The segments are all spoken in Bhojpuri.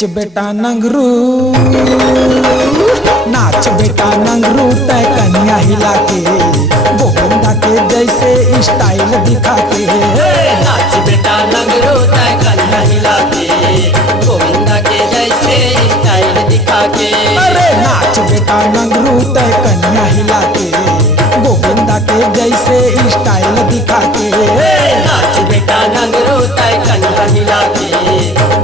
नाच बेटा नंगरू, नाच बेटा नंगरू तय कन्या हिला के, गोविंदा के जैसे स्टाइल दिखा के। नाच बेटा नंगरू तय कन्या हिला के, गोविंदा के जैसे स्टाइल दिखा के। अरे नाच बेटा नंगरू तय कन्या हिला के, गोविंदा के जैसे स्टाइल दिखा के। नाच बेटा नंगरू तय कन्या हिला के,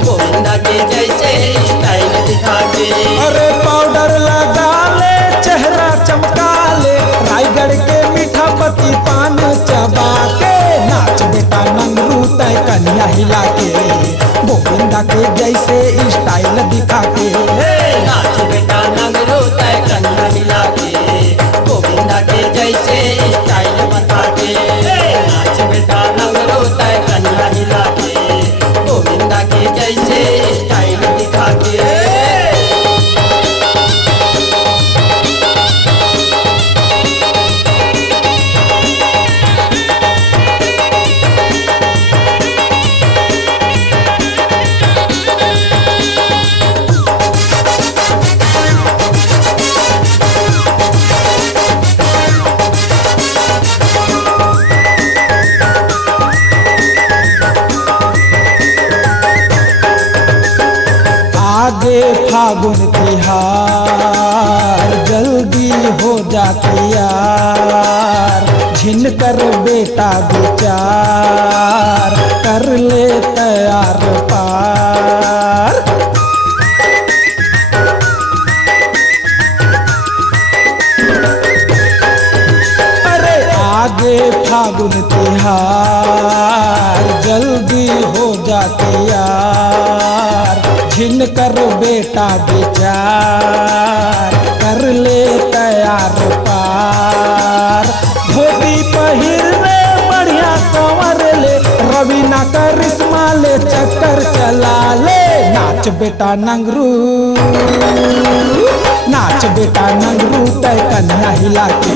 गोविंदा के जैसे स्टाइल दिखा के। अरे पाउडर लगा ले, चेहरा चमका ले, रायगढ़ के मीठा पति पान चबा के। नाच बेटा नंगरू तय कन्या हिला के, गोविंदा के जैसे स्टाइल दिखा के। नाच बेटा नंगरू तय कन्या हिला के, गोविंदा के जैसे स्टाइल बता के। नाच बेटा नंगरू तय कन्या हिला के, गोविंदा के जैसे स्टाइल दिखा के। आगे फागुन तिहार, जल्दी हो जाती यार, झिन कर बेटा विचार, कर ले तैयार पार। अरे आगे फागुन तिहार, जल्दी हो जाती यार, झिन कर बेटा विचार, कर ले तैयार पार। धोती पहिर ले, बढ़िया कंवर ले, रवीना करिश्मा ले, चक्कर चला ले। नाच बेटा नंगरू, नाच बेटा नंगरू तय कन्या हिला के,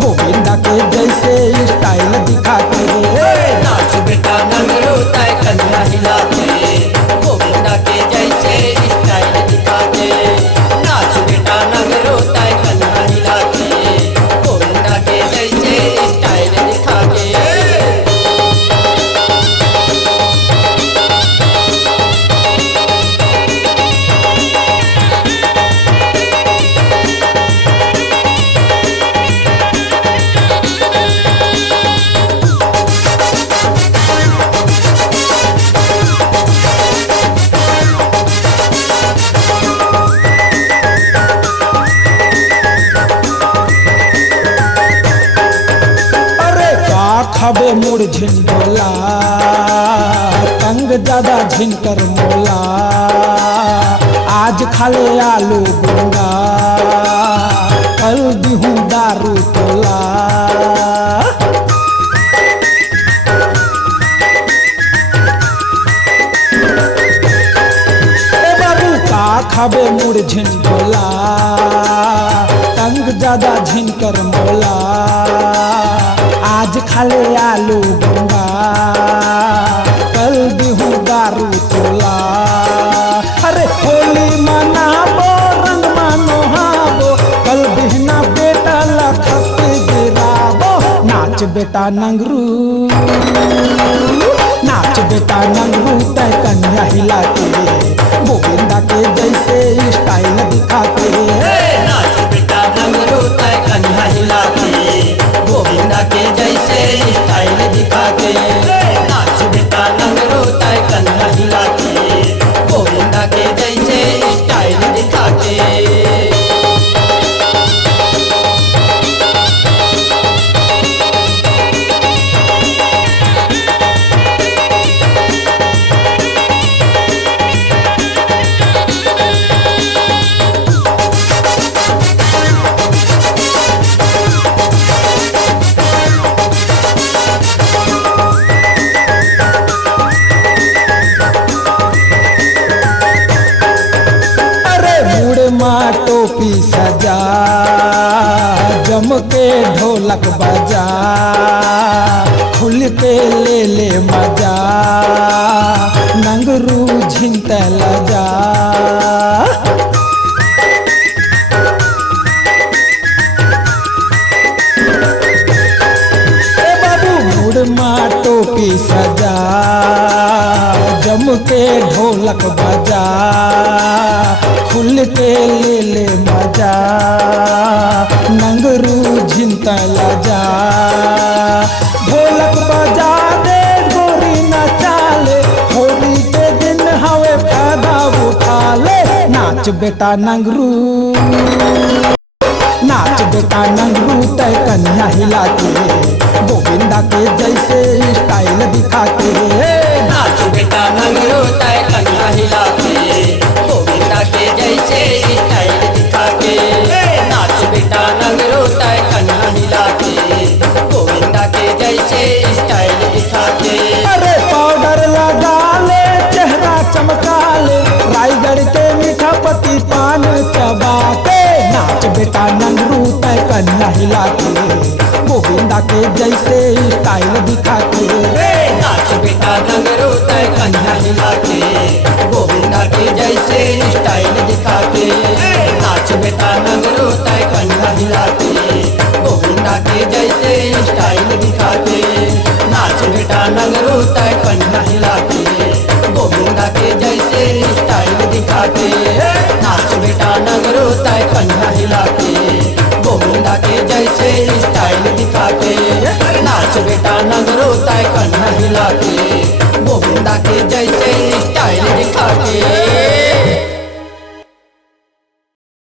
गोविंदा के जैसे स्टाइल दिखा के। नाच बेटा नंगरू तय कन्या हिला के, गोविंदा के जैसे स्टाइल दिखा के। नाच बेटा नंगरू तय कन्या हिला के, गोविंदा के जैसे स्टाइल दिखा के। खबे मुड़ झिंडोला, तंग ज्यादा झिनकर मोला, आज खाले आलू गोंगा, कल दिहूं दारू तोला। ए बाबू का खबे मुड़ झिंडोला, तंग ज्यादा झिनकर मोला, आज खाले आलू गोंगा, कल दिहूं दारू तोला। अरे होली मनाबो, रंग मनोहाबो, कल बिहना बेटा लखस गिराबो। नाच बेटा नंगरू, नाच बेटा नंगरू तय कन्या हिला के, गोविंदा के जैसे स्टाइल दिखा के। नाच बेटा नंगरू तय कन्या हिला के, गोविंदा के जैसे स्टाइल दिखा के। नाच बेटा नंगरू तय कन्या हिला के, गोविंदा के जैसे स्टाइल दिखा के। टोपी सजा, जम के ढोलक बजा, खुल के ले ले मजा, नंगरू झिंत लजा। टोपी सजा, जम के ढोलक बजा, खुल के ले ले मजा, नंगरू झिंतला जा। ढोलक बजा दे गोरी नचा ले, होली के दिन हवे फायदा उठा ले। नाच बेटा नंगरू, नाच बेटा नंगरू तय कन्या हिला के, गोविंदा के जैसे स्टाइल दिखा के। नाच बेटा नंगरू तय कन्या हिला के, गोविंदा के जैसे स्टाइल दिखा के। नाच बेटा नंगरू तय कन्या हिला के, गोविंदा के जैसे स्टाइल दिखा के। अरे पाउडर लगा ले, चेहरा चमका ले, रायगढ़ के मीठा पति पान चबा के। नाच बेटा नंगरू तय कन्या हिला के, गोविंदा के जैसे स्टाइल दिखा के। नाच बेटा नंगरू तय कन्या हिला के, गोविंदा के जैसे स्टाइल दिखा के। नाच बेटा नंगरू तय कन्या हिला के, गोविंदा के जैसे स्टाइल दिखा के। नाच बेटा नंगरू तय कन्या हिला के, गोविंदा के जैसे स्टाइल दिखा के। नाच बेटा नंगरू तय कन्या हिला के, गोविंदा के जैसे स्टाइल दिखा के। नाच बेटा नंगरू तय कन्या हिला के,